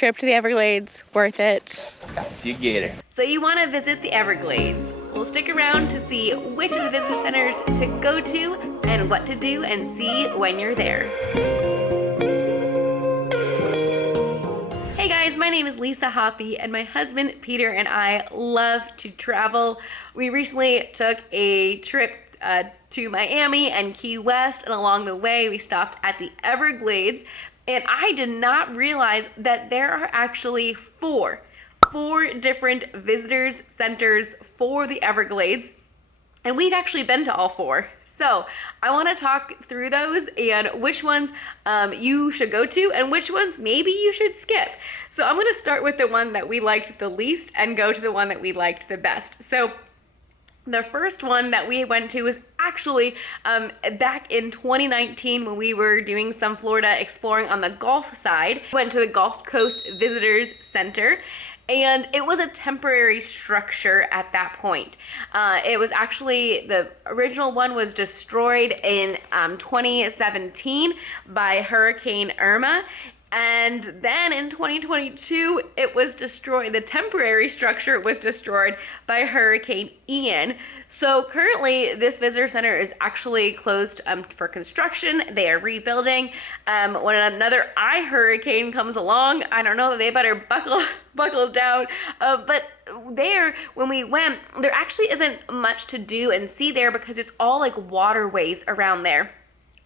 Trip to the Everglades, worth it. See you later. So you want to visit the Everglades? We'll stick around to see which of the visitor centers to go to and what to do and see when you're there. Hey guys, my name is Lisa Hoppy and my husband Peter and I love to travel. We recently took a trip to Miami and Key West, and along the way we stopped at the Everglades, and I did not realize that there are actually four different visitors centers for the Everglades, and we've actually been to all four. So I want to talk through those and which ones you should go to and which ones maybe you should skip. So I'm going to start with the one that we liked the least and go to the one that we liked the best. So the first one that we went to was actually back in 2019 when we were doing some Florida exploring on the Gulf side. We went to the Gulf Coast Visitors Center, and it was a temporary structure at that point. It was actually, the original one was destroyed in 2017 by Hurricane Irma. And then in 2022, it was destroyed. The temporary structure was destroyed by Hurricane Ian. So currently, this visitor center is actually closed for construction. They are rebuilding. When another hurricane comes along, I don't know, they better buckle down. But there, when we went, there actually isn't much to do and see there because it's all like waterways around there.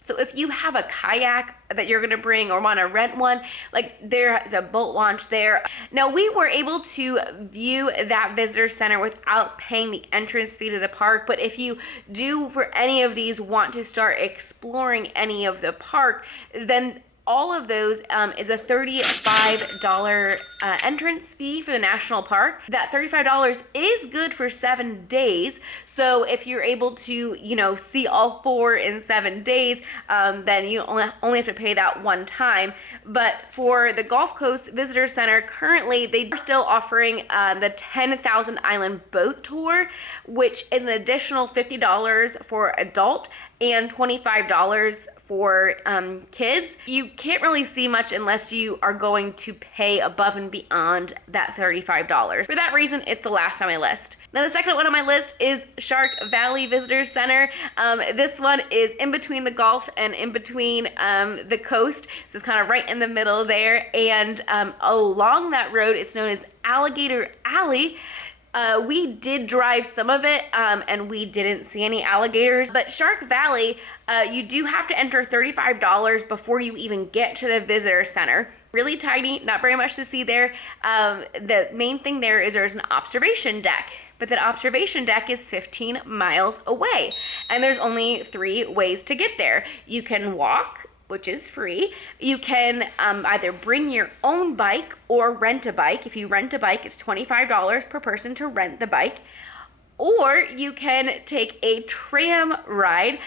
So if you have a kayak that you're gonna bring or wanna rent one, like there's a boat launch there. Now we were able to view that visitor center without paying the entrance fee to the park, but if you do for any of these want to start exploring any of the park, then all of those is a $35 entrance fee for the national park. That $35 is good for 7 days. So if you're able to, see all four in 7 days, then you only have to pay that one time. But for the Gulf Coast Visitor Center, currently they are still offering the 10,000 Island Boat Tour, which is an additional $50 for adult and $25 for kids. You can't really see much unless you are going to pay above and beyond that $35. For that reason, it's the last on my list. Now the second one on my list is Shark Valley Visitor Center. This one is in between the Gulf and in between the coast. So it's kind of right in the middle there. And along that road, it's known as Alligator Alley. We did drive some of it and we didn't see any alligators, but Shark Valley, you do have to enter $35 before you even get to the visitor center. Really tiny, not very much to see there. The main thing there is there's an observation deck, but that observation deck is 15 miles away, and there's only 3 ways to get there. You can walk, which is free. You can either bring your own bike or rent a bike. If you rent a bike, it's $25 per person to rent the bike. Or you can take a tram ride.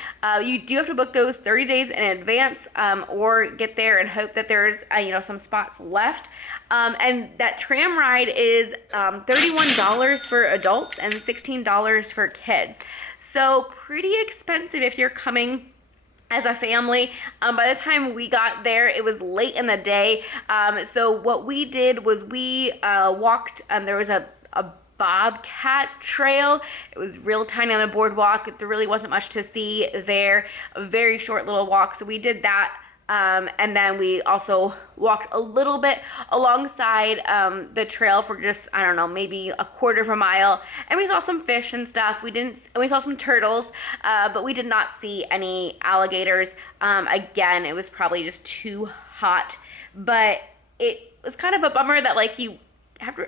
You do have to book those 30 days in advance or get there and hope that there's some spots left. And that tram ride is $31 for adults and $16 for kids. So pretty expensive if you're coming as a family. By the time we got there, it was late in the day. So what we did was we walked, there was a bobcat trail. It was real tiny on a boardwalk. There really wasn't much to see there. A very short little walk. So we did that. And then we also walked a little bit alongside the trail for just, I don't know, maybe a quarter of a mile. And we saw some fish and stuff. We saw some turtles, but we did not see any alligators. Again, it was probably just too hot. But it was kind of a bummer that you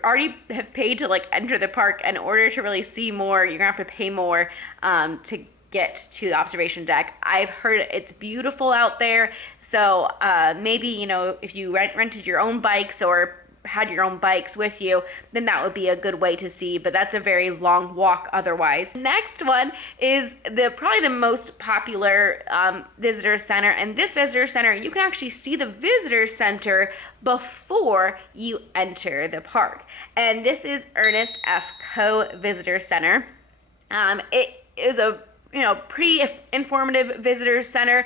already have paid to enter the park. In order to really see more, you're gonna have to pay more to get to the observation deck. I've heard it's beautiful out there, so maybe if you rented your own bikes or had your own bikes with you, then that would be a good way to see, but that's a very long walk otherwise. Next one is probably the most popular visitor center, and this visitor center, you can actually see the visitor center before you enter the park, and this is Ernest F. Coe Visitor Center. It is a pretty informative visitor center.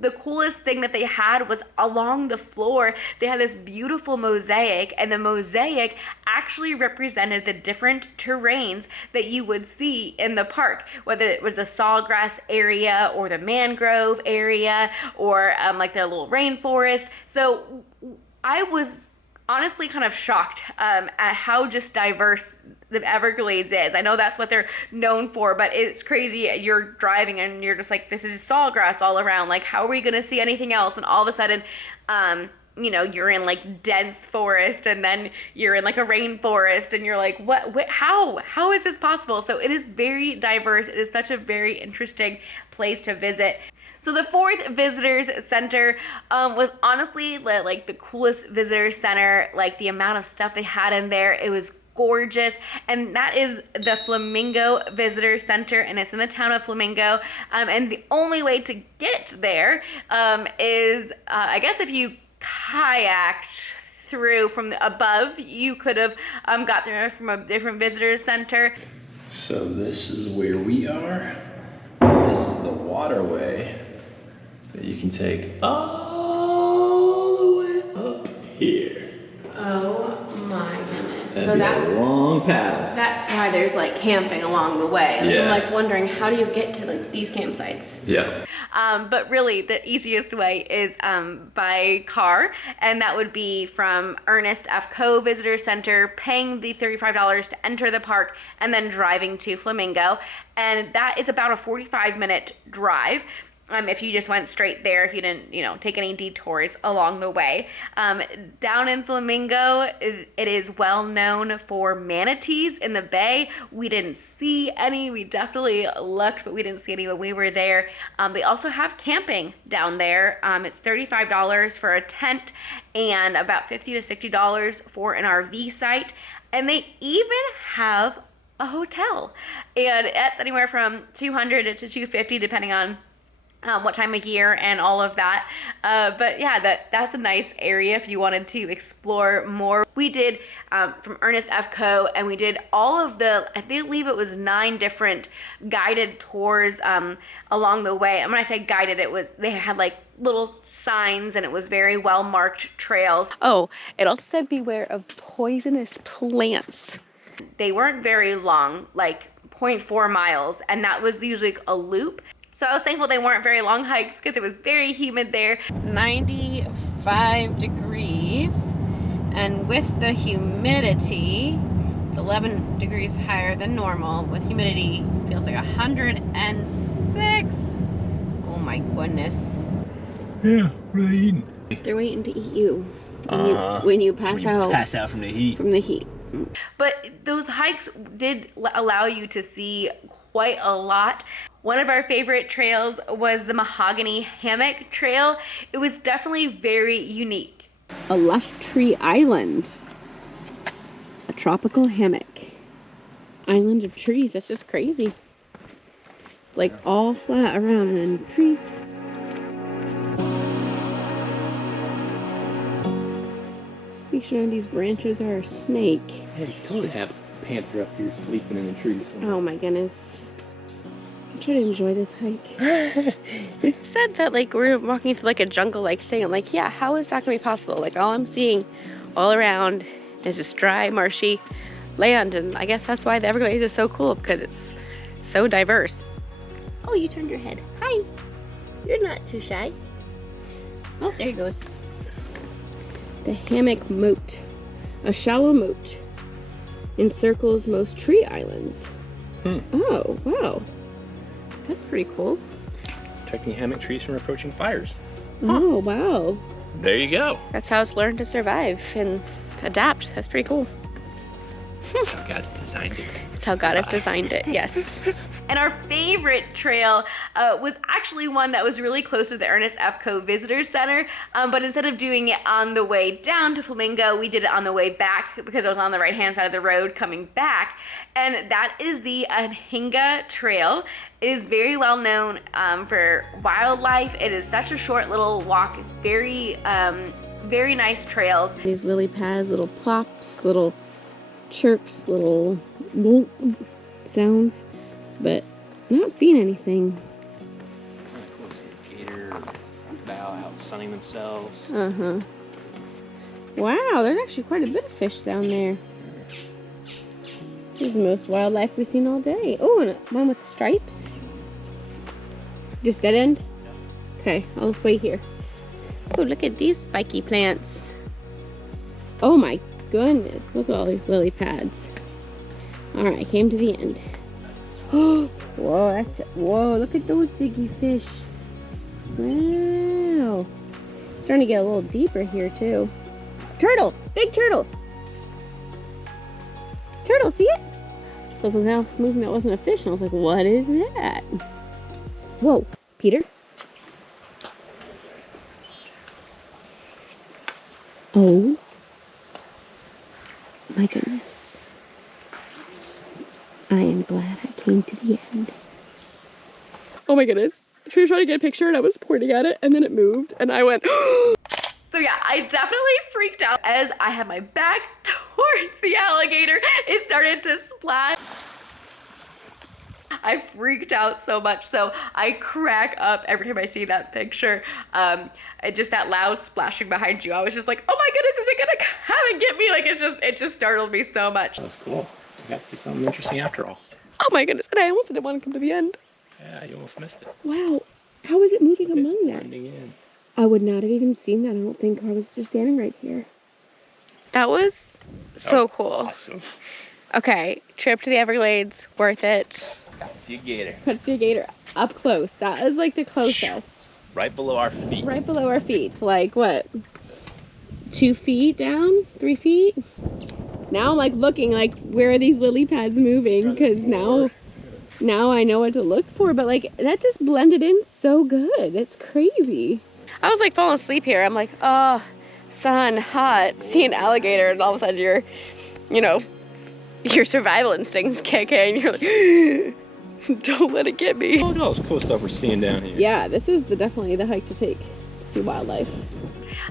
The coolest thing that they had was along the floor, they had this beautiful mosaic, and the mosaic actually represented the different terrains that you would see in the park, whether it was a sawgrass area or the mangrove area or like their little rainforest. So I was honestly kind of shocked at how just diverse the Everglades is. I know that's what they're known for, but it's crazy. You're driving and you're just like, this is sawgrass all around. Like, how are we going to see anything else? And all of a sudden, you're in like dense forest, and then you're in like a rainforest, and you're like, what, how is this possible? So it is very diverse. It is such a very interesting place to visit. So the fourth visitors center was honestly like the coolest visitor center. Like the amount of stuff they had in there, it was gorgeous. And that is the Flamingo Visitor Center, and it's in the town of Flamingo. And the only way to get there is, I guess, if you kayaked through from above, you could have got there from a different visitor center. So this is where we are. This is a waterway that you can take all the way up here. Oh my goodness. That'd be a long paddle. That's why there's like camping along the way. Yeah. I'm like wondering, how do you get to like these campsites? Yeah. But really the easiest way is by car, and that would be from Ernest FOUR Visitor Center, paying the $35 to enter the park, and then driving to Flamingo. And that is about a 45-minute drive. If you just went straight there, if you didn't, take any detours along the way. Down in Flamingo, it is well known for manatees in the bay. We didn't see any. We definitely looked, but we didn't see any when we were there. They also have camping down there. It's $35 for a tent and about $50 to $60 for an RV site. And they even have a hotel. And it's anywhere from $200 to $250 depending on what time of year and all of that. But yeah, that's a nice area if you wanted to explore more. We did from Ernest FOUR, and we did all of I believe it was 9 different guided tours along the way. And when I say guided, they had like little signs, and it was very well marked trails. Oh, it also said beware of poisonous plants. They weren't very long, like 0.4 miles, and that was usually a loop. So I was thankful they weren't very long hikes because it was very humid there. 95 degrees, and with the humidity, it's 11 degrees higher than normal. With humidity, it feels like 106. Oh my goodness. Yeah, what are they eating? They're waiting to eat you when you pass out. Pass out from the heat. From the heat. But those hikes did allow you to see quite a lot. One of our favorite trails was the Mahogany Hammock Trail. It was definitely very unique. A lush tree island. A tropical hammock. Island of trees, that's just crazy. It's like all flat around and trees. Make sure none of these branches are a snake. Yeah, you totally have a panther up here sleeping in the trees. Oh my goodness. Let's try to enjoy this hike. It said that like we're walking through like a jungle-like thing. I'm like, yeah, how is that gonna be possible? Like all I'm seeing all around is this dry, marshy land, and I guess that's why the Everglades is so cool, because it's so diverse. Oh, you turned your head. Hi. You're not too shy. Oh, there he goes. The hammock moat. A shallow moat encircles most tree islands. Oh, wow. That's pretty cool. Protecting hammock trees from approaching fires. Oh, wow. There you go. That's how it's learned to survive and adapt. That's pretty cool. That's how God's designed it. That's how God has designed it, yes. And our favorite trail was actually one that was really close to the Ernest FOUR Visitor Center, but instead of doing it on the way down to Flamingo, we did it on the way back because it was on the right-hand side of the road coming back, and that is the Anhinga Trail. It is very well known for wildlife. It is such a short little walk. It's very, very nice trails. These lily pads, little plops, little chirps, little sounds. But I'm not seeing anything. Of course, the gator bow out sunning themselves. Uh-huh. Wow, there's actually quite a bit of fish down there. This is the most wildlife we've seen all day. Oh, and one with stripes. Just dead end? Okay, I'll just wait here. Oh, look at these spiky plants. Oh my goodness, look at all these lily pads. All right, I came to the end. Oh, whoa, look at those biggie fish. Wow. Starting to get a little deeper here too. Turtle, big turtle. Turtle, see it? Something else moving that wasn't a fish, and I was like, what is that? Whoa, Peter. Oh my goodness. I am glad I came to the end. Oh my goodness. She was trying to get a picture and I was pointing at it and then it moved and I went, So yeah, I definitely freaked out as I had my back towards the alligator. It started to splash. I freaked out so much, so I crack up every time I see that picture. Just that loud splashing behind you. I was just like, oh my goodness, is it gonna come and get me? Like it just startled me so much. That's cool. I got to see something interesting after all. oh my goodness. And I almost didn't want to come to the end. Yeah, you almost missed it. Wow. How is it moving among that? Blending in. I would not have even seen that. I don't think I was just standing right here. That was so cool. Awesome. Okay, trip to the Everglades, worth it. Got to see a gator. Got to see a gator up close. That is like the closest. Right below our feet. Right below our feet. Like what? 2 feet down? 3 feet? Now I'm like looking like where are these lily pads moving? Because now I know what to look for. But like that just blended in so good. It's crazy. I was like falling asleep here. I'm like, oh, sun, hot, see an alligator, and all of a sudden your survival instincts kick in. You're like, don't let it get me. Oh no, it's cool stuff we're seeing down here. Yeah, this is definitely the hike to take to see wildlife.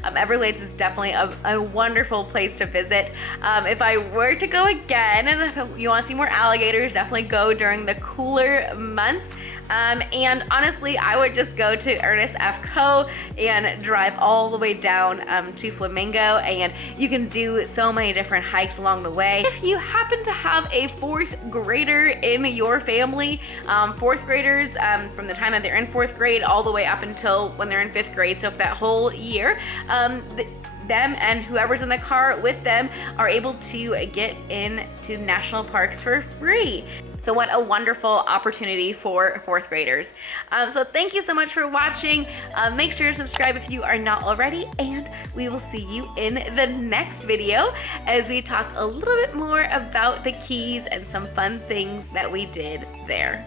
Everglades is definitely a wonderful place to visit. If I were to go again, and if you want to see more alligators, definitely go during the cooler months. And honestly, I would just go to Ernest F. Co. and drive all the way down to Flamingo, and you can do so many different hikes along the way. If you happen to have a 4th grader in your family, 4th graders from the time that they're in 4th grade all the way up until when they're in 5th grade, so for that whole year, them and whoever's in the car with them are able to get into national parks for free. So what a wonderful opportunity for 4th graders. So thank you so much for watching. Make sure to subscribe if you are not already, and we will see you in the next video as we talk a little bit more about the Keys and some fun things that we did there.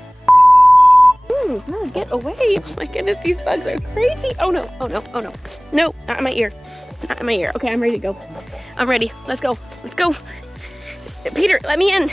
No, get away. Oh my goodness, these bugs are crazy. Oh no, oh no, oh no. No, not in my ear. Not in my ear. Okay, I'm ready to go. I'm ready. Let's go. Let's go. Peter, let me in.